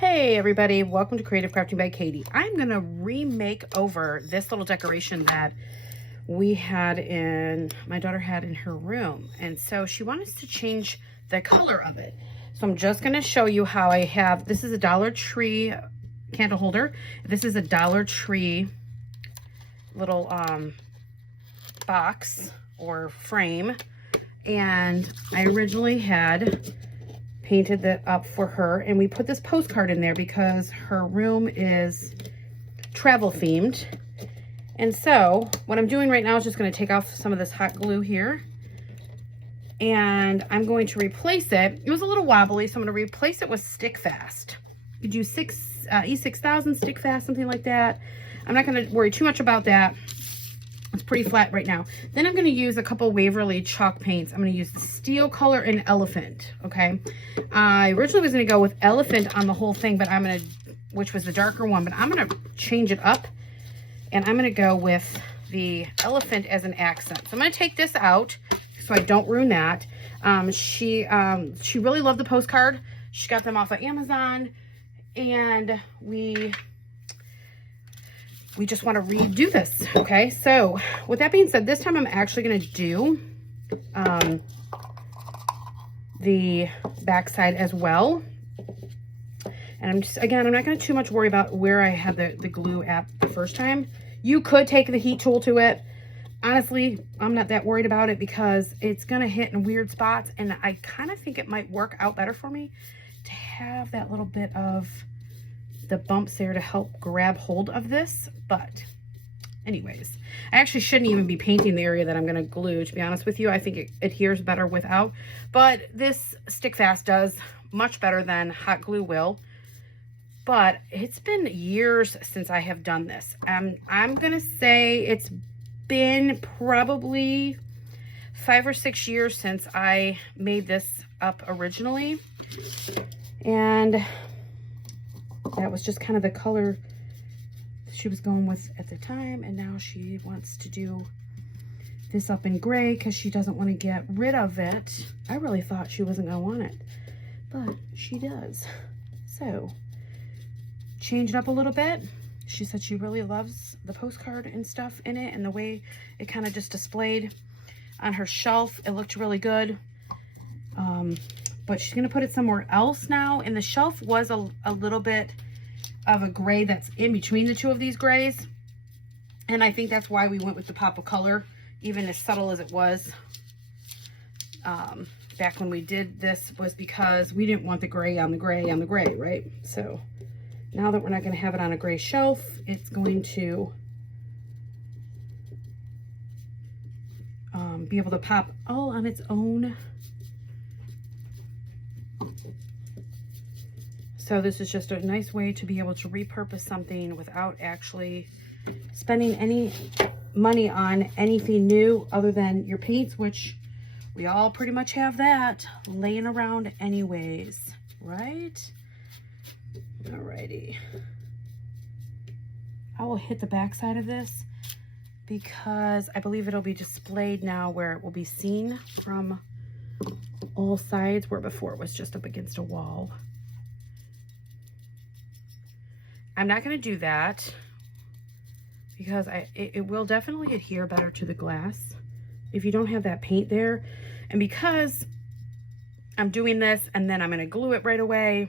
Hey everybody, welcome to Creative Crafting by Katie. I'm gonna remake over this little decoration that my daughter had in her room. And so she wanted us to change the color of it. So I'm just gonna show you how I have, this is a Dollar Tree candle holder. This is a Dollar Tree little box or frame. And I originally had painted that up for her, and we put this postcard in there because her room is travel themed. And so what I'm doing right now is just going to take off some of this hot glue here, and I'm going to replace it. It was a little wobbly, so I'm going to replace it with stick fast. You could use E6000 stick fast, something like that. I'm not going to worry too much about that. It's pretty flat right now. Then I'm going to use a couple Waverly chalk paints. I'm going to use the steel color and elephant. Okay. I originally was going to go with elephant on the whole thing, but which was the darker one, but I'm going to change it up, and I'm going to go with the elephant as an accent. So I'm going to take this out so I don't ruin that. She really loved the postcard. She got them off of Amazon, and we just want to redo this. Okay, so with that being said, this time I'm actually going to do the backside as well. And I'm not going to too much worry about where I had the glue at the first time. You could take the heat tool to it. Honestly, I'm not that worried about it because it's going to hit in weird spots, and I kind of think it might work out better for me to have that little bit of the bumps there to help grab hold of this. But anyways, I actually shouldn't even be painting the area that I'm going to glue, to be honest with you. I think it adheres better without, but this stick fast does much better than hot glue will. But it's been years since I have done this. I'm going to say it's been probably 5 or 6 years since I made this up originally, and that was just kind of the color she was going with at the time. And now she wants to do this up in gray because she doesn't want to get rid of it. I really thought she wasn't going to want it, but she does. So change it up a little bit. She said she really loves the postcard and stuff in it, and the way it kind of just displayed on her shelf. It looked really good. But she's going to put it somewhere else now. And the shelf was a little bit of a gray that's in between the two of these grays. And I think that's why we went with the pop of color, even as subtle as it was. Back when we did this, was because we didn't want the gray on the gray on the gray, right? So now that we're not going to have it on a gray shelf, it's going to be able to pop all on its own. So this is just a nice way to be able to repurpose something without actually spending any money on anything new other than your paints, which we all pretty much have that laying around anyways, right? Alrighty. I will hit the back side of this because I believe it'll be displayed now where it will be seen from all sides, where before it was just up against a wall. I'm not going to do that because it will definitely adhere better to the glass if you don't have that paint there. And because I'm doing this and then I'm going to glue it right away,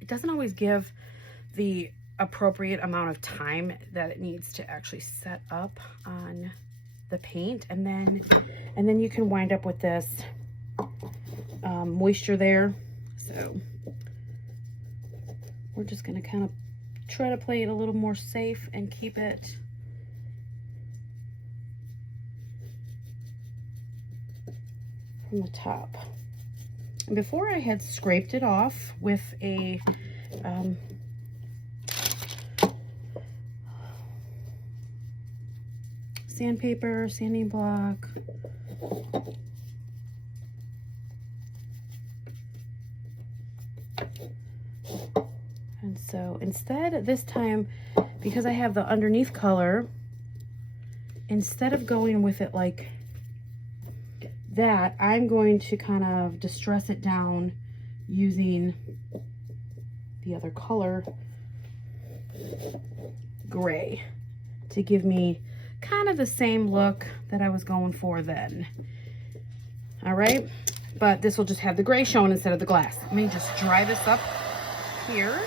it doesn't always give the appropriate amount of time that it needs to actually set up on the paint. And then you can wind up with this moisture there. So we're just going to kind of try to play it a little more safe and keep it from the top. And before I had scraped it off with a sandpaper, sanding block. And so instead, this time, because I have the underneath color, instead of going with it like that, I'm going to kind of distress it down using the other color, gray, to give me kind of the same look that I was going for then. All right, but this will just have the gray showing instead of the glass. Let me just dry this up here.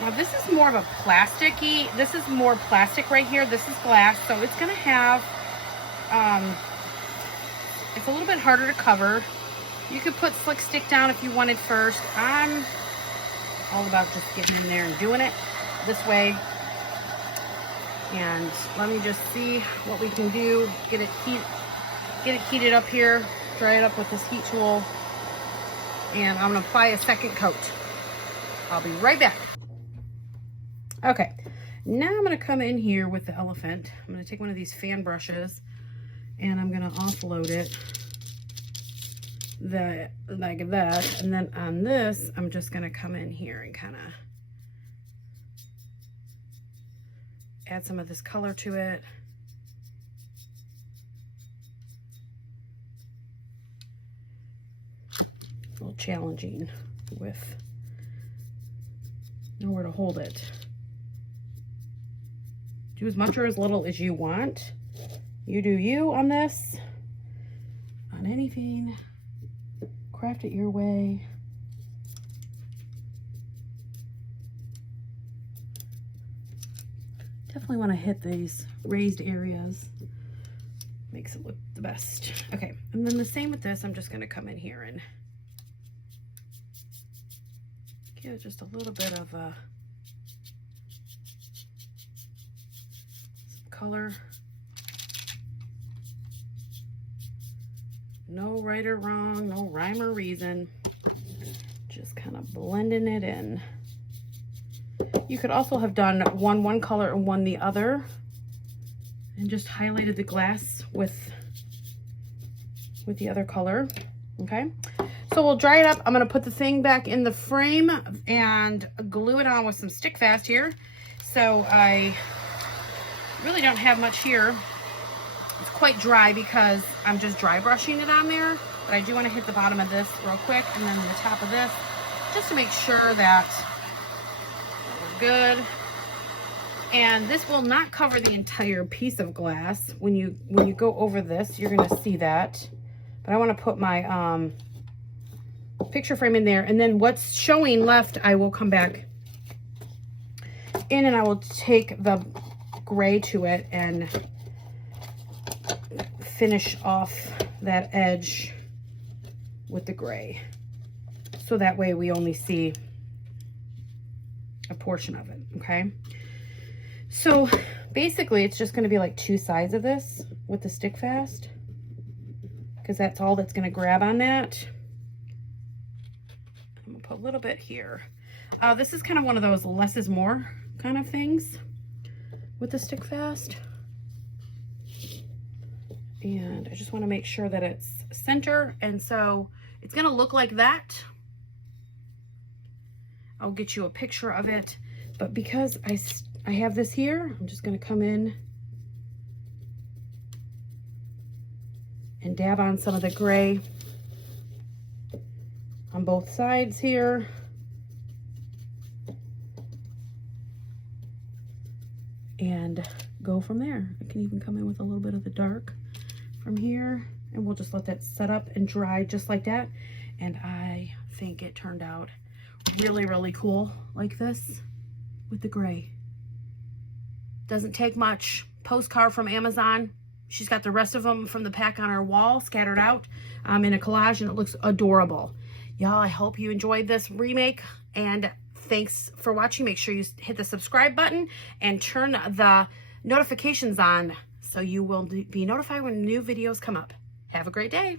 Now this is more of a plasticky, this is more plastic right here. This is glass, so it's gonna have, it's a little bit harder to cover. You could put slick stick down if you wanted first. I'm all about just getting in there and doing it this way. And let me just see what we can do. Get it heated up here, dry it up with this heat tool. And I'm gonna apply a second coat. I'll be right back. Okay, now I'm gonna come in here with the elephant. I'm gonna take one of these fan brushes and I'm gonna offload it like that. And then on this, I'm just gonna come in here and kind of add some of this color to it. A little challenging with nowhere to hold it. Do as much or as little as you want. You do you on this, on anything. Craft it your way. Definitely want to hit these raised areas. Makes it look the best. Okay, and then the same with this. I'm just going to come in here and give it just a little bit of some color. No right or wrong, no rhyme or reason. Just kind of blending it in. You could also have done one color and one the other, and just highlighted the glass with the other color. Okay, so we'll dry it up. I'm gonna put the thing back in the frame and glue it on with some stick fast here. So I really don't have much here. It's quite dry because I'm just dry brushing it on there, but I do want to hit the bottom of this real quick and then the top of this, just to make sure that we're good. And this will not cover the entire piece of glass. When you go over this, you're going to see that. But I want to put my picture frame in there, and then what's showing left, I will come back in and I will take the gray to it and finish off that edge with the gray. So that way we only see a portion of it, okay? So basically it's just gonna be like two sides of this with the stick fast, because that's all that's gonna grab on that. I'm gonna put a little bit here. This is kind of one of those less is more kind of things with the stick fast. And I just want to make sure that it's center, and so it's going to look like that. I'll get you a picture of it, but because I have this here, I'm just going to come in and dab on some of the gray on both sides here. And go from there. I can even come in with a little bit of the dark from here, and we'll just let that set up and dry just like that. And I think it turned out really, really cool like this with the gray. Doesn't take much. Postcard from Amazon. She's got the rest of them from the pack on her wall scattered out in a collage, and it looks adorable. Y'all, I hope you enjoyed this remake, and thanks for watching. Make sure you hit the subscribe button and turn the notifications on so you will be notified when new videos come up. Have a great day.